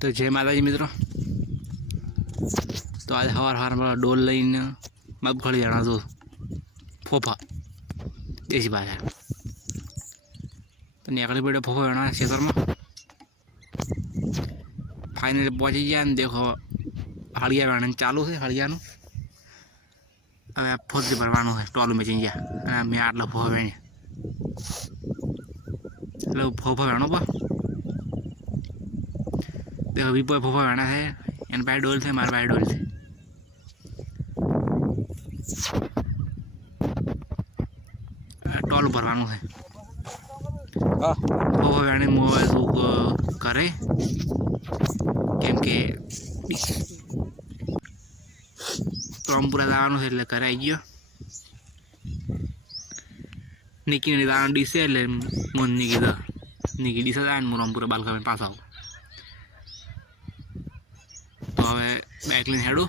तो जय माताजी मित्रों। तो आज हवार हवार में डोल लईने मगफળી जाना तो फोफा देसी भाषा तो निकली पड़े फोफा जाना क्षेत्र में फाइनली पहुंची गया। देखो हड़िया वेण चालू है। हड़िया हमें फोतरी भरवा है टोल में चाहिए मैं आटला फोफा वेणी એટલે फोफा वेणो पा देखो विपो फोफा वेणा है एन पाए डोल थे मारे पाए डोल थे टोल भरवा है फोफा वेणी मोबाइल करे केम के रामपुरा जवानुं छे એટલે कराई गयो निकी ने दान डीसे એટલે મોન ની કીધો निकी डीसा जान मो रामपुरा बालका में पास आओ तो હવે બાઇક લઈને હેડો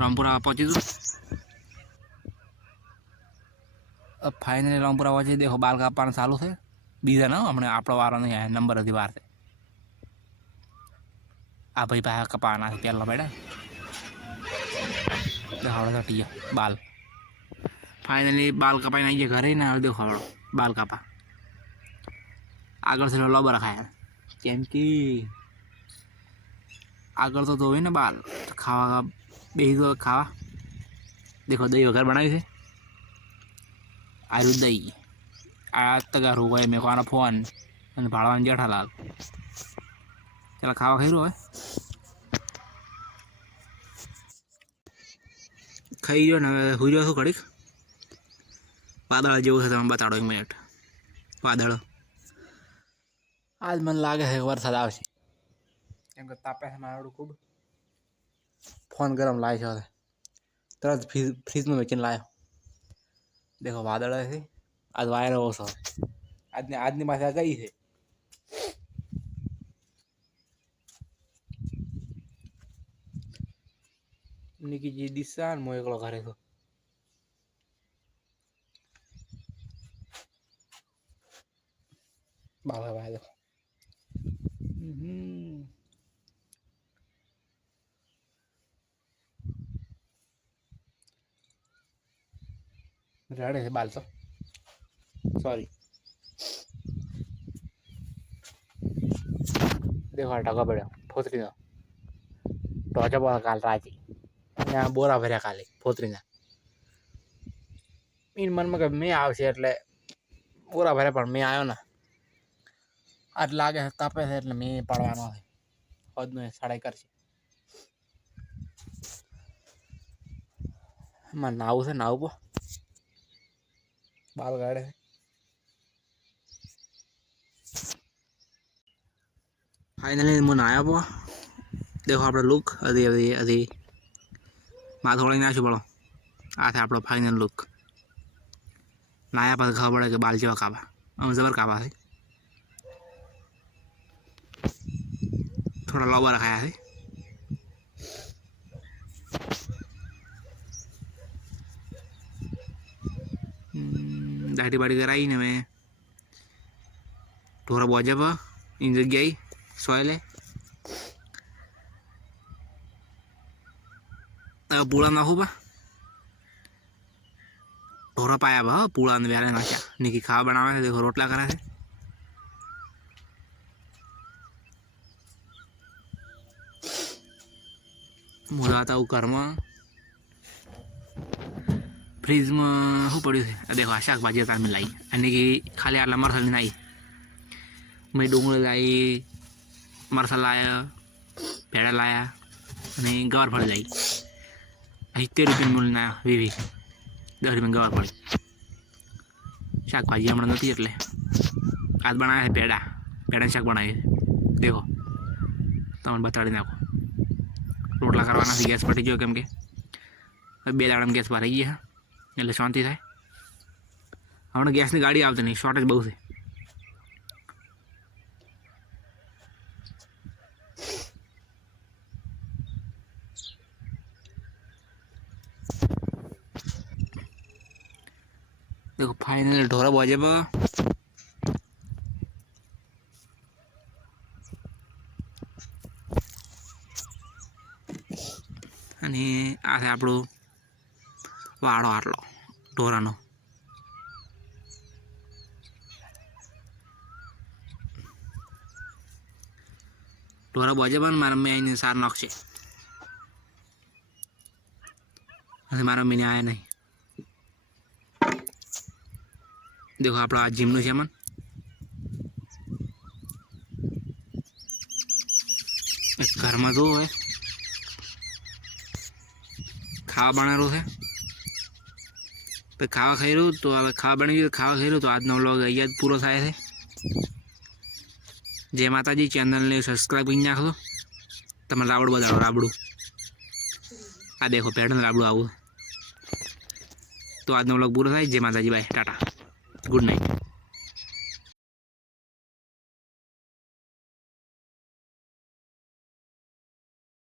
रामपुरा पहुंची दो। अब फाइनली रामपुरा पहुंची देखो बाल कापा चालू है बीजा ना हमने आपड़ा वारो नहीं आया नंबर हदी वार से आ भाई पाया कपाना है पहला बेटा देखो टिया बाल फाइनली बाल कपाई नहीं घरे ना देखो बाल कापा आगर से लो रखा है केम की आगर तो धोवे ना बाल तो खावा का बेही तो खावा देखो दही वगैरह बनाई थे आयु दही आज तक हो गए मेरे को आना फोन भाड़वा जेठालाल चला खावा खाई रो खाई जो ने हुई जाओ घड़ी वादळ जेव है तब बताड़ो 1 मिनट वादळ आज मन लागे है वरसाद आवशे केम के तापे है मारो खूब फोन गरम लाए छे तुरंत फ्रीज में वेचीने लायो देखो वादळ है आज वायर ओछो આજની માથે ગઈ છે निकी जी दिशा मो एकलो घरे तो बाबा भाई देखो रड़े है बाल तो सॉरी देखो टका पड़ा फोतरी ना टोचा बोला काल राजी यहाँ बोरा भरया काले फोतरी ना इन मन में मैं आवशे એટલે बोरा भरे पण मैं आयो ना आज लागे है तापे है એટલે मैं पड़वानो है हद में सड़ाई करछे मन नाव से नाव पो बाल गाड़े है फाइनली मुन आया पो देखो आपड़ा लुक अभी अभी अभी माथोड़ी नाशू पड़ो आ थे आपड़ो फाइनल लुक नाया पर खबर पड़े कि बाल जेवा काबा हम जबर काबा है थोड़ा लौबा रखाया है दाढ़ी बाड़ी कराई ने मैं थोड़ा बहुत जब इन जगह सोयले पूड़ा ना हो बा ढोरा पाया बा पूड़ा ने बेरे नाचा निकी खा बनावे देखो रोटला करा है मोरा था घर में फ्रीज में हूँ पड़ू है देखो शाक भाजी में लाई अने की खाली आटला मरसल नहीं मैं डूंगળી लाई मरसल लाया भेड़ा लाया गवार फल लाई 70 रुपये मूल्य ना 20 रुपये गवार फल शाक भाजी हमने नहीं एट आज बनाया है पेड़ा पेड़ा शाक बनाए देखो तब बताड़ी नाखो रोटला करवाना गैस पटी गयो केम के 2 दाड़ा में गैस भराई गया એટલે શાંતિ થાય હમણાં ગેસની ગાડી આવતી નહીં શોર્ટેજ બહુ છે देखो फाइनल ढोरा बाजे આપણો વાળો આટલો ઢોરાનો. ઢોરા બોજે પણ મારા મમ્મી આવીને સાર નાખશે અને મારા મમ્મીને આવ્યા નહીં. દેખો આપણો આ જીમનું છે. મને ઘરમાં તો હોય ખાવા બનાવેલું છે. તો ખાવા ખાઈ રહ્યું તો હવે ખાવા બની ગયું. ખાવા ખાઈ રહ્યું તો આજનો વ્લોગ અહીંયા જ પૂરો થાય છે. જય માતાજી. ચેનલને સબસ્ક્રાઈબ કરી નાખો. તમે રાબડું બતાવો. રાબડું આ દેખો પેડનું રાબડું આવું. તો આજનો વ્લોગ પૂરો થાય. જય માતાજી. By tata good night.